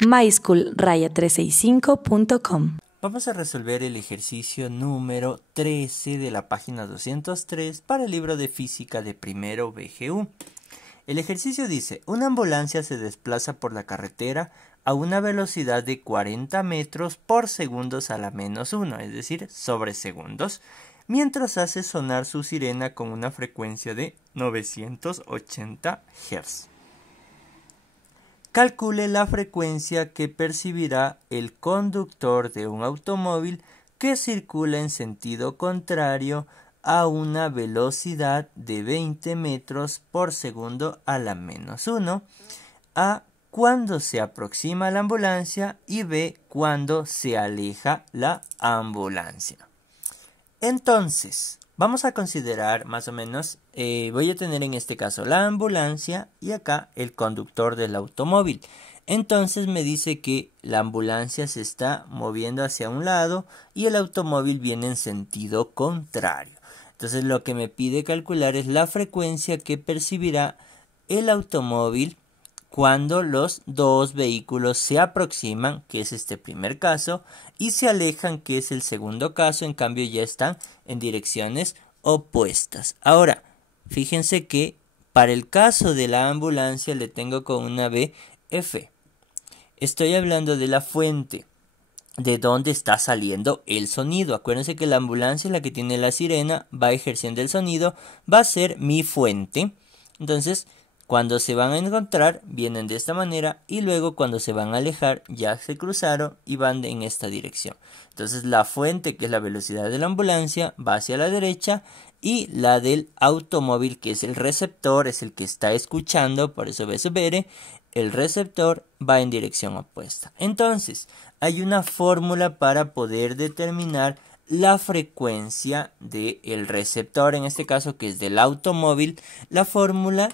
myschool-365.com. Vamos a resolver el ejercicio número 13 de la página 203 para el libro de física de primero BGU. El ejercicio dice: una ambulancia se desplaza por la carretera a una velocidad de 40 metros por segundos a la -1, es decir, sobre segundos, mientras hace sonar su sirena con una frecuencia de 980 Hz. Calcule la frecuencia que percibirá el conductor de un automóvil que circula en sentido contrario a una velocidad de 20 metros por segundo a la -1, A cuando se aproxima la ambulancia y B cuando se aleja la ambulancia. Entonces, vamos a considerar más o menos, voy a tener en este caso la ambulancia y acá el conductor del automóvil. Entonces me dice que la ambulancia se está moviendo hacia un lado y el automóvil viene en sentido contrario. Entonces lo que me pide calcular es la frecuencia que percibirá el automóvil cuando los dos vehículos se aproximan, que es este primer caso, y se alejan, que es el segundo caso. En cambio ya están en direcciones opuestas. Ahora, fíjense que para el caso de la ambulancia le tengo con una BF. Estoy hablando de la fuente, de dónde está saliendo el sonido. Acuérdense que la ambulancia es la que tiene la sirena, va ejerciendo el sonido, va a ser mi fuente. Entonces, cuando se van a encontrar, vienen de esta manera, y luego cuando se van a alejar, ya se cruzaron y van en esta dirección. Entonces la fuente, que es la velocidad de la ambulancia, va hacia la derecha, y la del automóvil, que es el receptor, es el que está escuchando, por eso ve su ver, el receptor va en dirección opuesta. Entonces, hay una fórmula para poder determinar la frecuencia del receptor, en este caso que es del automóvil. La fórmula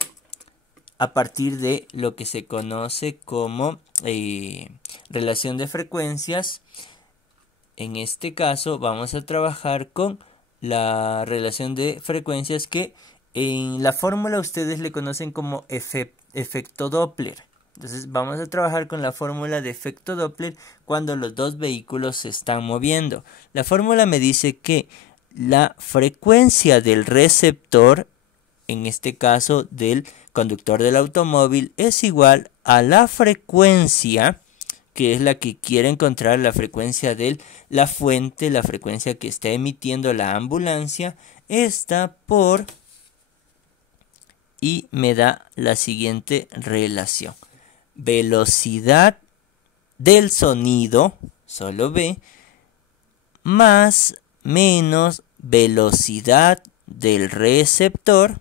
a partir de lo que se conoce como relación de frecuencias. En este caso vamos a trabajar con la relación de frecuencias que en la fórmula ustedes le conocen como efecto Doppler. Entonces vamos a trabajar con la fórmula de efecto Doppler cuando los dos vehículos se están moviendo. La fórmula me dice que la frecuencia del receptor, en este caso del conductor del automóvil, es igual a la frecuencia, que es la que quiere encontrar, la frecuencia de la fuente, la frecuencia que está emitiendo la ambulancia, está por, y me da la siguiente relación: velocidad del sonido, solo B, más menos velocidad del receptor,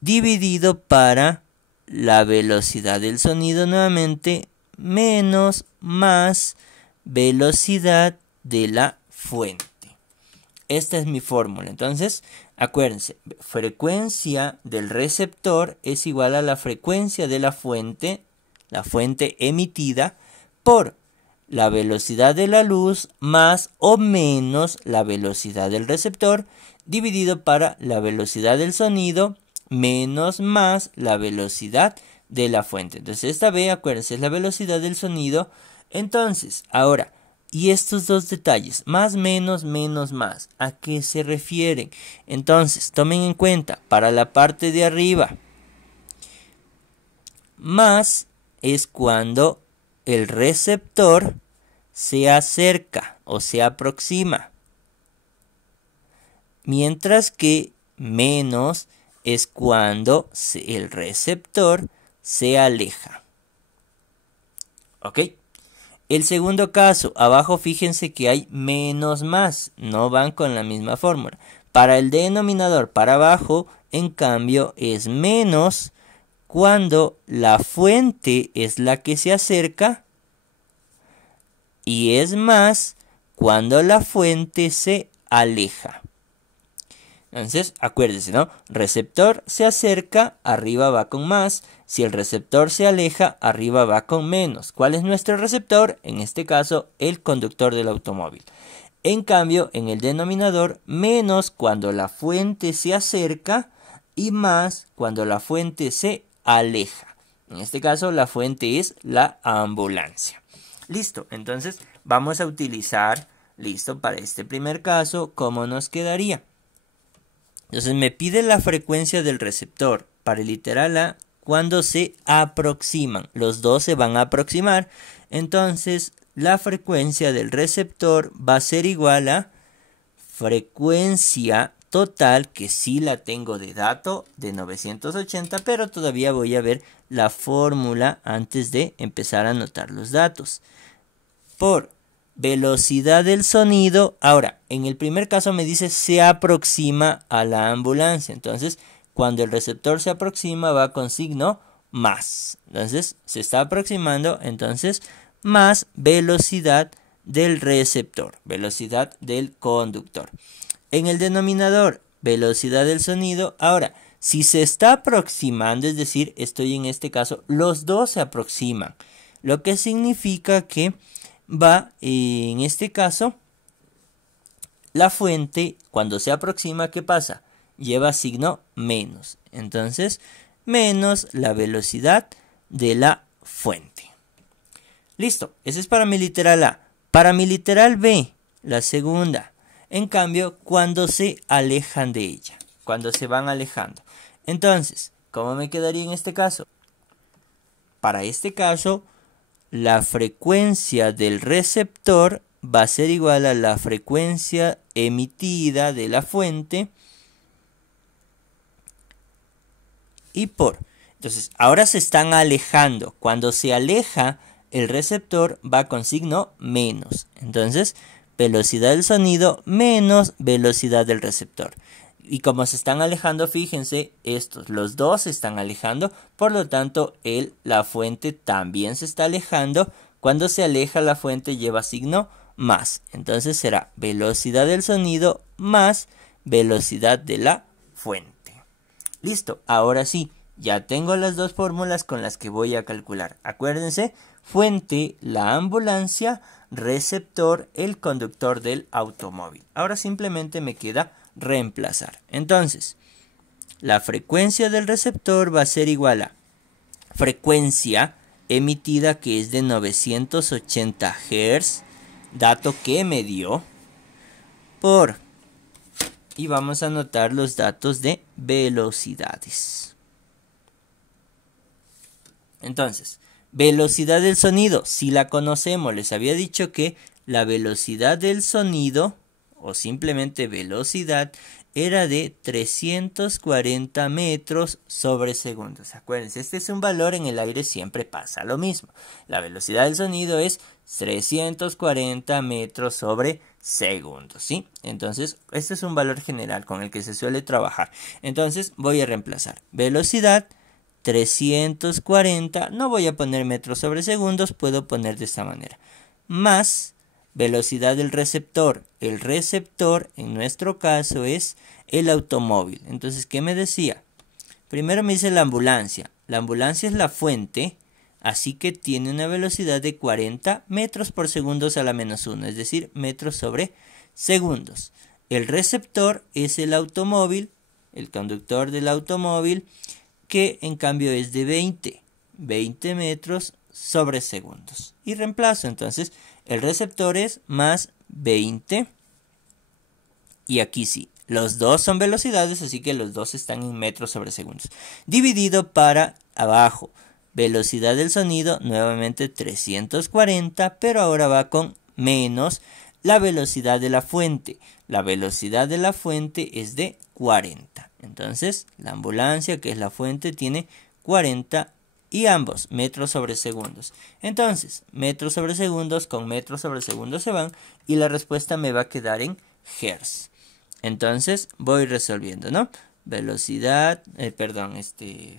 dividido para la velocidad del sonido nuevamente, menos más velocidad de la fuente. Esta es mi fórmula. Entonces, acuérdense, frecuencia del receptor es igual a la frecuencia de la fuente emitida, por la velocidad de la luz más o menos la velocidad del receptor, dividido para la velocidad del sonido menos más la velocidad de la fuente. Entonces esta B, acuérdense, es la velocidad del sonido. Entonces, ahora, y estos dos detalles, más, menos, menos, más, ¿a qué se refieren? Entonces, tomen en cuenta, para la parte de arriba, más es cuando el receptor se acerca o se aproxima, mientras que menos es cuando el receptor se aleja. ¿Ok? El segundo caso, abajo fíjense que hay menos más, no van con la misma fórmula. Para el denominador, para abajo, en cambio, es menos cuando la fuente es la que se acerca, y es más cuando la fuente se aleja. Entonces, acuérdense, ¿no? Receptor se acerca, arriba va con más. Si el receptor se aleja, arriba va con menos. ¿Cuál es nuestro receptor? En este caso, el conductor del automóvil. En cambio, en el denominador, menos cuando la fuente se acerca y más cuando la fuente se aleja. En este caso la fuente es la ambulancia. Listo, entonces vamos a utilizar, listo, para este primer caso, ¿cómo nos quedaría? Entonces me pide la frecuencia del receptor para el literal A cuando se aproximan. Los dos se van a aproximar. Entonces la frecuencia del receptor va a ser igual a frecuencia total, que sí la tengo de dato, de 980, pero todavía voy a ver la fórmula antes de empezar a anotar los datos. Por velocidad del sonido, ahora, en el primer caso me dice se aproxima a la ambulancia. Entonces, cuando el receptor se aproxima va con signo más. Entonces, se está aproximando, entonces, más velocidad del receptor, velocidad del conductor. En el denominador, velocidad del sonido. Ahora, si se está aproximando, es decir, estoy en este caso, los dos se aproximan, lo que significa que va, en este caso, la fuente, cuando se aproxima, ¿qué pasa? Lleva signo menos. Entonces, menos la velocidad de la fuente. Listo, ese es para mi literal A. Para mi literal B, la segunda, en cambio, cuando se alejan de ella, cuando se van alejando. Entonces, ¿cómo me quedaría en este caso? Para este caso, la frecuencia del receptor va a ser igual a la frecuencia emitida de la fuente y por. Entonces, ahora se están alejando. Cuando se aleja, el receptor va con signo menos. Entonces, velocidad del sonido menos velocidad del receptor. Y como se están alejando, fíjense, los dos se están alejando, por lo tanto, la fuente también se está alejando. Cuando se aleja, la fuente lleva signo más. Entonces será velocidad del sonido más velocidad de la fuente. Listo, ahora sí, ya tengo las dos fórmulas con las que voy a calcular. Acuérdense, fuente, la ambulancia, receptor, el conductor del automóvil. Ahora simplemente me queda reemplazar. Entonces, la frecuencia del receptor va a ser igual a frecuencia emitida, que es de 980 Hz, dato que me dio, por, y vamos a anotar los datos de velocidades. Entonces, velocidad del sonido, si la conocemos, les había dicho que la velocidad del sonido, o simplemente velocidad, era de 340 metros sobre segundos. Acuérdense, este es un valor, en el aire siempre pasa lo mismo. La velocidad del sonido es 340 metros sobre segundos, ¿sí? Entonces, este es un valor general con el que se suele trabajar. Entonces, voy a reemplazar velocidad 340, no voy a poner metros sobre segundos, puedo poner de esta manera, más velocidad del receptor. El receptor, en nuestro caso, es el automóvil. Entonces, ¿qué me decía? Primero me dice la ambulancia. La ambulancia es la fuente, así que tiene una velocidad de 40 metros por segundo a la menos 1, es decir, metros sobre segundos. El receptor es el automóvil, el conductor del automóvil, que en cambio es de 20 metros sobre segundos. Y reemplazo, entonces, el receptor es más 20. Y aquí sí, los dos son velocidades, así que los dos están en metros sobre segundos. Dividido para abajo, velocidad del sonido, nuevamente 340, pero ahora va con menos la velocidad de la fuente. La velocidad de la fuente es de 40. Entonces, la ambulancia, que es la fuente, tiene 40 y ambos metros sobre segundos. Entonces, metros sobre segundos con metros sobre segundos se van y la respuesta me va a quedar en Hz. Entonces, voy resolviendo, ¿no?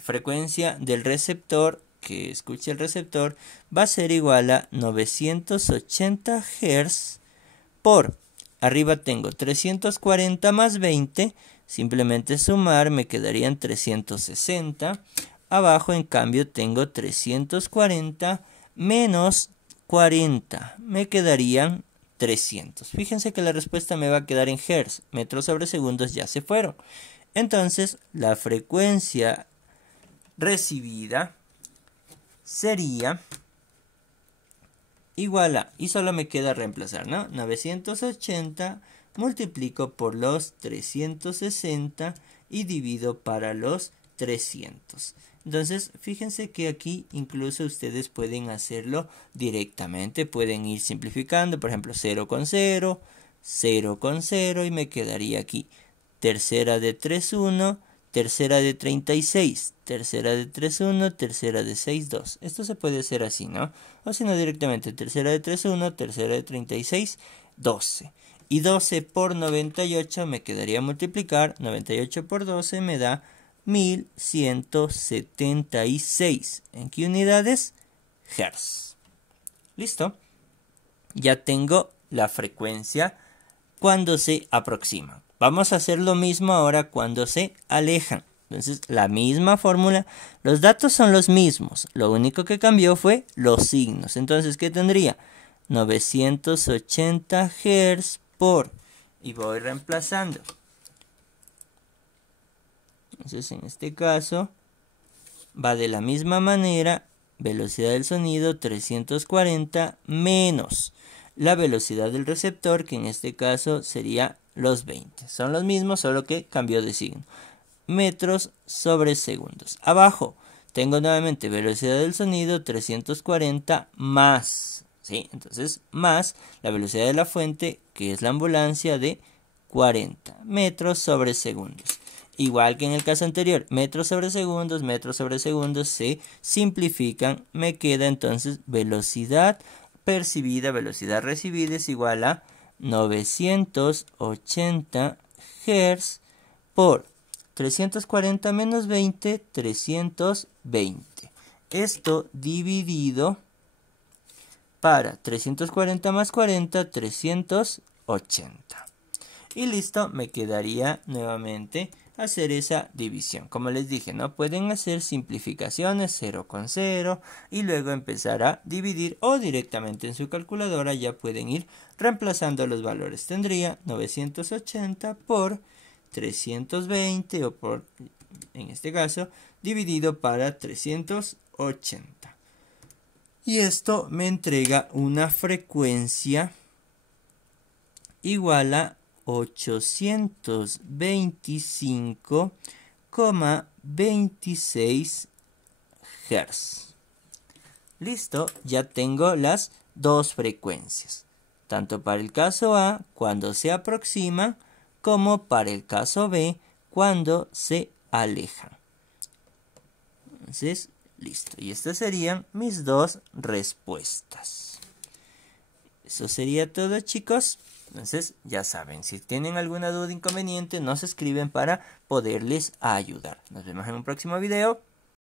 Frecuencia del receptor, que escuche el receptor, va a ser igual a 980 Hz por, arriba tengo 340 más 20, simplemente sumar, me quedarían 360. Abajo, en cambio, tengo 340 menos 40. Me quedarían 300. Fíjense que la respuesta me va a quedar en Hz. Metros sobre segundos ya se fueron. Entonces, la frecuencia recibida sería igual a, y solo me queda reemplazar, ¿no? 980 multiplico por los 360 y divido para los 300. Entonces, fíjense que aquí incluso ustedes pueden hacerlo directamente. Pueden ir simplificando, por ejemplo, 0 con 0, 0 con 0 y me quedaría aquí tercera de 3, 1, tercera de 36, tercera de 3, 1, tercera de 6, 2. Esto se puede hacer así, ¿no? O si no, directamente tercera de 3, 1, tercera de 36, 12. Y 12 por 98 me quedaría multiplicar. 98 por 12 me da 1176. ¿En qué unidades? Hertz. ¿Listo? Ya tengo la frecuencia cuando se aproximan. Vamos a hacer lo mismo ahora cuando se alejan. Entonces, la misma fórmula. Los datos son los mismos. Lo único que cambió fue los signos. Entonces, ¿qué tendría? 980 Hz por... Y voy reemplazando. Entonces, en este caso, va de la misma manera. Velocidad del sonido 340 menos la velocidad del receptor, que en este caso sería los 20. Son los mismos, solo que cambió de signo. Metros sobre segundos. Abajo tengo nuevamente velocidad del sonido 340 más. ¿Sí? Entonces, más la velocidad de la fuente, que es la ambulancia, de 40 metros sobre segundos. Igual que en el caso anterior, metros sobre segundos se simplifican. Me queda entonces velocidad percibida, velocidad recibida es igual a 980 Hz por 340 menos 20, 320. Esto dividido para 340 más 40, 380. Y listo, me quedaría nuevamente hacer esa división. Como les dije, no pueden hacer simplificaciones 0 con 0 y luego empezar a dividir, o directamente en su calculadora ya pueden ir reemplazando los valores. Tendría 980 por 320 o por, en este caso, dividido para 380. Y esto me entrega una frecuencia igual a 825,26 Hz. Listo, ya tengo las dos frecuencias, tanto para el caso A cuando se aproxima, como para el caso B cuando se aleja. Entonces, listo. Y estas serían mis dos respuestas. Eso sería todo, chicos. Entonces, ya saben, si tienen alguna duda o inconveniente, nos escriben para poderles ayudar. Nos vemos en un próximo video.